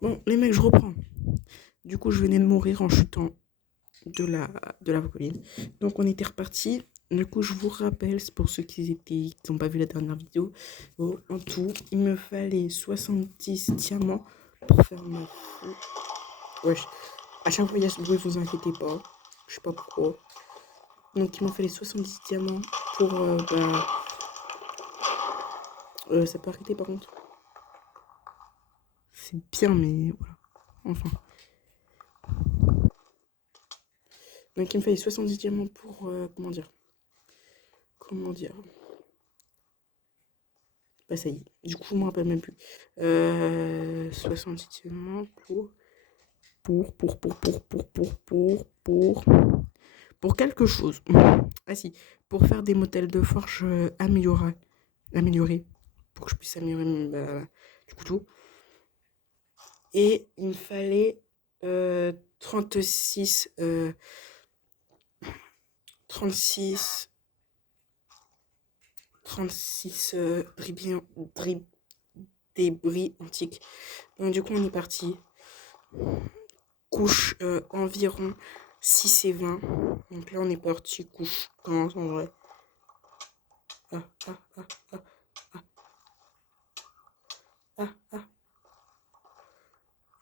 Bon, les mecs, je reprends. Du coup, je venais de mourir en chutant de la colline. Donc, on était reparti. Du coup, je vous rappelle, c'est pour ceux qui n'ont pas vu la dernière vidéo. En tout, il me fallait 70 diamants pour faire ma feu. Wesh. À chaque fois, il y a ce bruit, vous inquiétez pas. Je sais pas pourquoi. Donc, il m'en fallait 70 diamants pour. Ça peut arrêter par contre. C'est bien, mais voilà. Enfin. Donc, il me fallait 70 diamants pour. Comment dire. Comment dire. Bah, ça y est. Du coup, je me rappelle même plus. 70 diamants pour quelque chose. Ah si, pour faire des modèles de forge améliorés. Pour que je puisse améliorer du couteau. Et il me fallait 36 36 36 débris antiques. Donc du coup on est parti. Couche environ 6 et 20. Donc là on est parti couche 15 en vrai. Ah ah ah ah ah ah ah.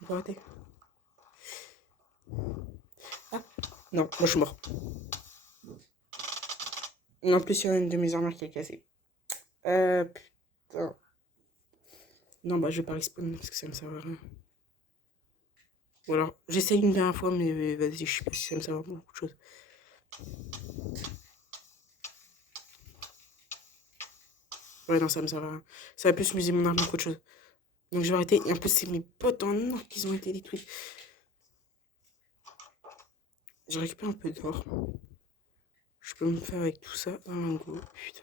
On peut arrêter. Ah non, moi je suis mort. En plus il y a une de mes armures qui est cassée. Putain. Non bah je vais pas respawn parce que ça me sert à rien. Ou alors j'essaye une dernière fois mais vas-y je sais pas si ça me sert à beaucoup de choses. Ouais non ça me sert à rien. Ça va plus m'user mon arme qu'autre chose. Donc je vais arrêter. Et en plus c'est mes potes en or qui ont été détruits. J'ai récupéré un peu d'or. Je peux me faire avec tout ça un go. Putain.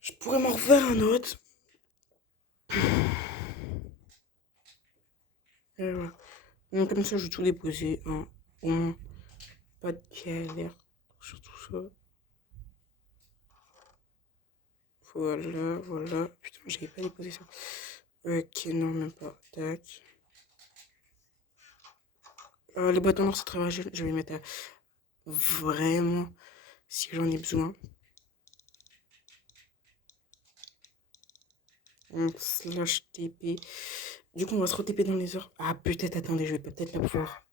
Je pourrais m'en refaire un autre. Et voilà. Donc comme ça, je vais tout déposer. Hein. Au moins, pas de galère sur tout ça. Voilà, voilà. Putain, j'avais pas déposé ça. Ok, non, même pas. Tac. Les boîtes en or, c'est très vrai. Je vais les mettre à vraiment si j'en ai besoin. Slash TP. Du coup, on va se re-TP dans les heures. Ah, peut-être, attendez, je vais peut-être pas pouvoir.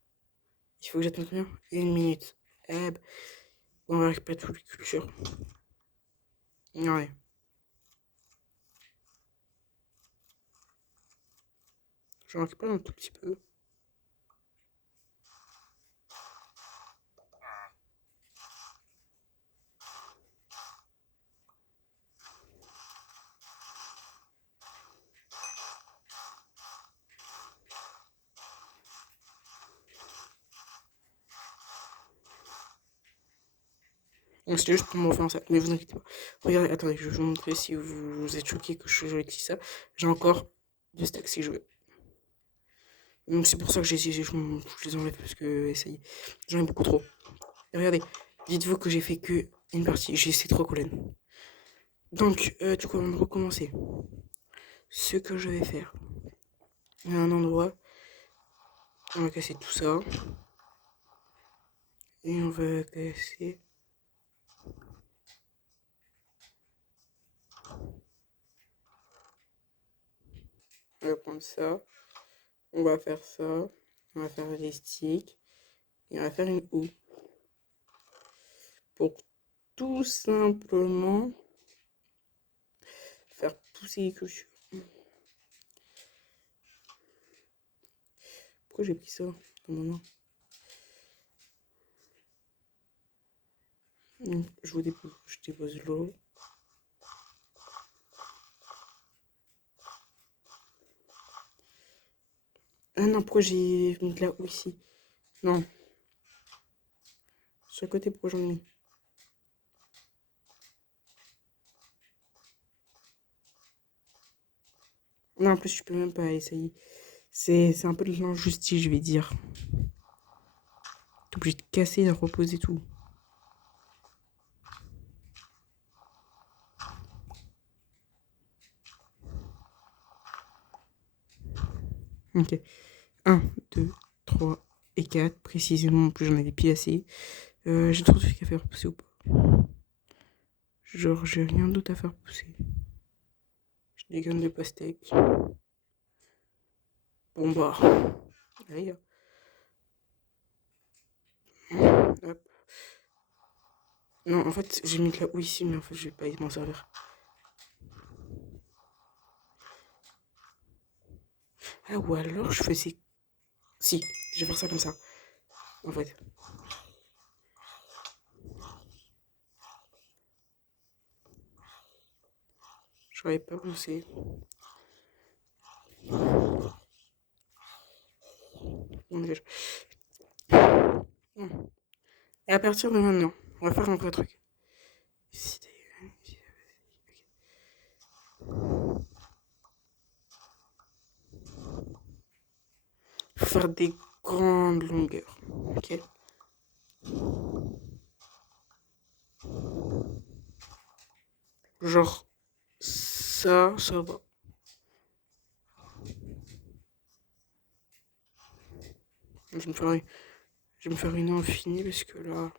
Il faut que j'attende combien? 1 minute. On va récupérer toutes les cultures. Ouais. J'en récupère un tout petit peu. Donc c'était juste pour me refaire ça. Mais vous inquiétez pas. Regardez, attendez, je vais vous montrer si vous êtes choqués que je utilise ça. J'ai encore 2 stacks si je veux. Donc c'est pour ça que j'ai essayé, je les enlève parce que ça y est, j'en ai beaucoup trop. Et regardez, dites-vous que j'ai fait que une partie, j'ai ces 3 colonnes. Donc, du coup, avant de recommencer, ce que je vais faire, il y a un endroit, on va casser tout ça. Et on va casser. On va prendre ça. On va faire ça. On va faire les sticks. Et on va faire une houe. Pour tout simplement faire pousser les cultures. Pourquoi j'ai pris ça dans ma main? Je dépose l'eau. Ah non, pourquoi j'ai mis de la houe ici? Non. Sur le côté, pourquoi j'en ai mis? Non, en plus, je peux même pas essayer. C'est un peu de l'injustice, je vais dire. T'es obligé de casser, de reposer tout. Ok. 1, 2, 3 et 4, précisément. En plus, j'en avais pile assez. J'ai trop de trucs à faire pousser ou pas? Genre, j'ai rien d'autre à faire pousser. J'ai des graines de pastèque. Bon, bah. Allez, hop. Non, en fait, j'ai mis de la houille ici, mais en fait, je vais pas y m'en servir. Ah, ou alors, je faisais... Si, je vais faire ça comme ça, en fait. J'aurais pas pensé. Bon, déjà. Bon. Et à partir de maintenant, on va faire un vrai truc. Faut faire des grandes longueurs, ok? Genre, ça va. Je vais me faire une, je vais me faire une infinie parce que là...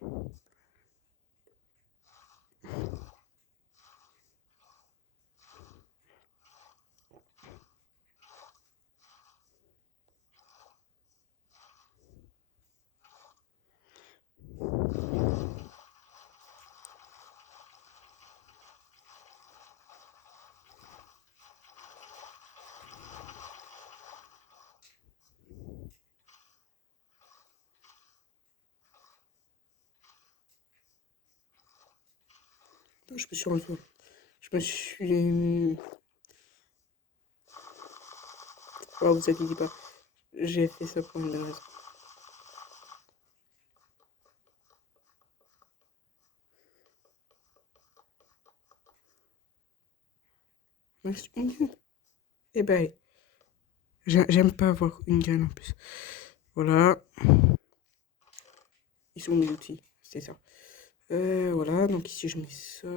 Je me suis rendu compte. Je me suis... Oh, vous inquiétez pas. J'ai fait ça pour une bonne raison. Reste une graine. Eh ben, j'aime pas avoir une graine en plus. Voilà. Ils sont mes outils, c'est ça. Voilà, donc ici je mets ça.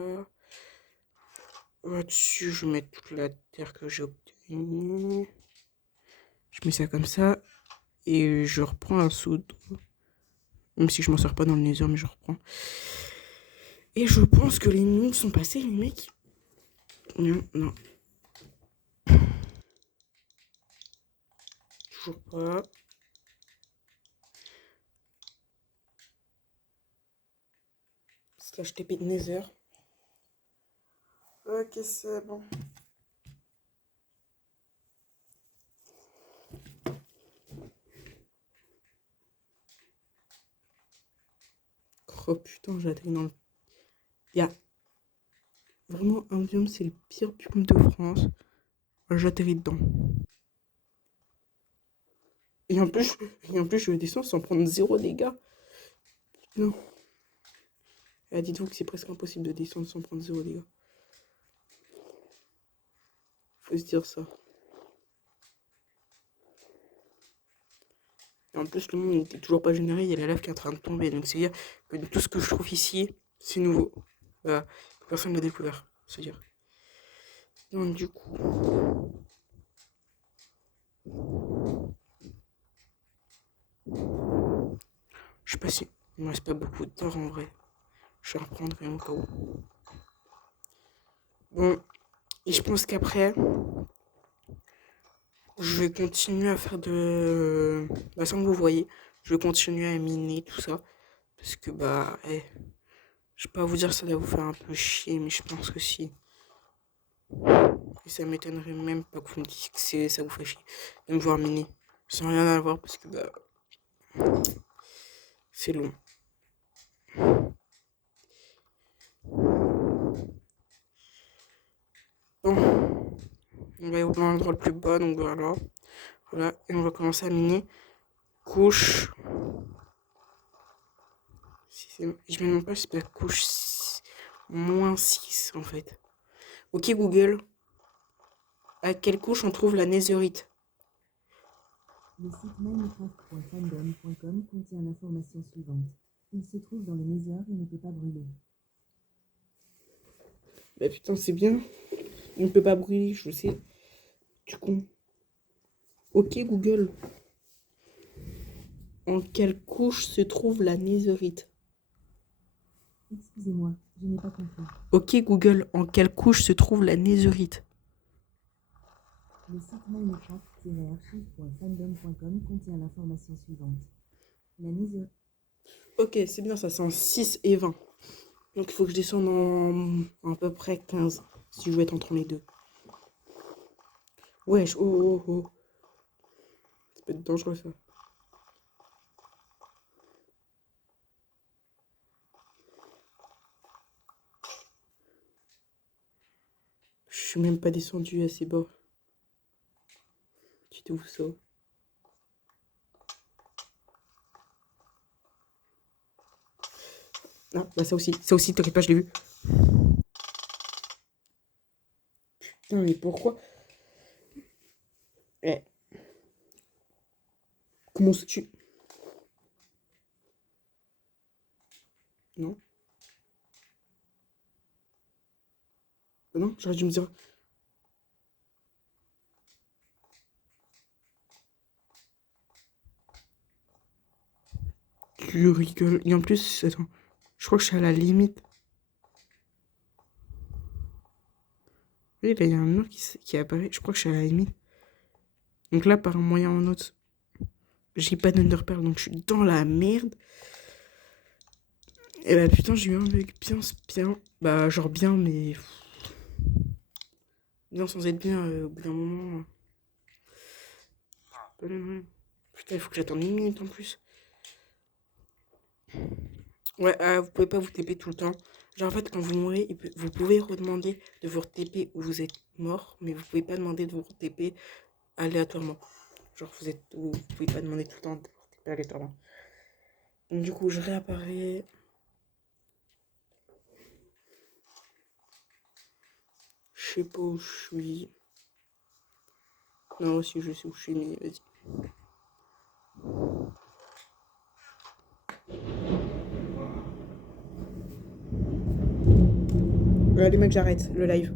Là-dessus, je mets toute la terre que j'ai obtenue. Je mets ça comme ça. Et je reprends un seau d'eau. Même si je m'en sors pas dans le nether, mais je reprends. Et je pense que les minutes sont passées, les mecs. Non, non. Toujours pas. Slash TP de nether. Ok, c'est bon. Oh putain, j'ai atterri dans le... Il y a vraiment un biome, c'est le pire biome de France. J'atterris dedans. Et en plus, je descends sans prendre 0 dégâts. Non. Dites-vous que c'est presque impossible de descendre sans prendre 0 dégâts. Faut se dire ça. Et en plus, le monde n'était toujours pas généré, il y a la lave qui est en train de tomber. Donc, c'est-à-dire que tout ce que je trouve ici, c'est nouveau. Voilà. Personne n'a découvert. C'est-à-dire. Donc, du coup. Je sais pas si. Il me reste pas beaucoup de temps en vrai. Je vais reprendre quand même au cas où. Bon. Et je pense qu'après, je vais continuer à faire de... Bah, sans que vous voyez, je vais continuer à miner tout ça. Parce que, bah, je vais pas vous dire ça doit vous faire un peu chier, mais je pense que si. Et ça m'étonnerait même pas que vous me disiez que ça vous fait chier de me voir miner. Sans rien à voir parce que, bah, c'est long. Bon, on va aller au bon endroit le plus bas, donc voilà. Voilà, et on va commencer à miner. Couche. Je me demande pas si c'est pas couche -6 en fait. Ok Google, à quelle couche on trouve la netherite? Le site minecraft.fandom.com contient l'information suivante. Il se trouve dans le Nether et ne peut pas brûler. Bah putain, c'est bien. Il ne peut pas brûler, je sais. Du con. Ok Google, en quelle couche se trouve la netherite? Excusez-moi, je n'ai pas compris. Ok Google, en quelle couche se trouve la netherite? Le site minecraft-archive.fandom.com contient l'information suivante. La netherite. Ok, c'est bien ça, c'est en 6 et 20. Donc il faut que je descende en à peu près 15, si je veux être entre les deux. Wesh, oh, oh, oh. Ça peut être dangereux ça. Je suis même pas descendu assez bas. Tu trouves ça? Ah, bah ça aussi, t'inquiète pas, je l'ai vu. Putain, mais pourquoi? Eh, comment ça tu... Non? Bah non, j'aurais dû me dire... Tu rigoles. Et en plus, attends, je crois que je suis à la limite. Oui, là, il y a un mur qui apparaît. Je crois que je suis à la limite. Donc là, par un moyen ou un autre, j'ai pas d'underpearl, donc je suis dans la merde. Et bah putain, j'ai eu un bug bien. Bah, genre bien, mais... Bien sans être bien au bout d'un moment. Putain, il faut que j'attende une minute en plus. Ouais, vous pouvez pas vous TP tout le temps. Genre, en fait, quand vous mourrez, vous pouvez redemander de vous TP où vous êtes mort, mais vous pouvez pas demander de vous TP aléatoirement. Genre, vous pouvez pas demander tout le temps de vous TP aléatoirement. Donc, du coup, je réapparais. Je sais pas où je suis. Non, aussi, je sais où je suis, mais vas-y. Allez, mec, j'arrête le live.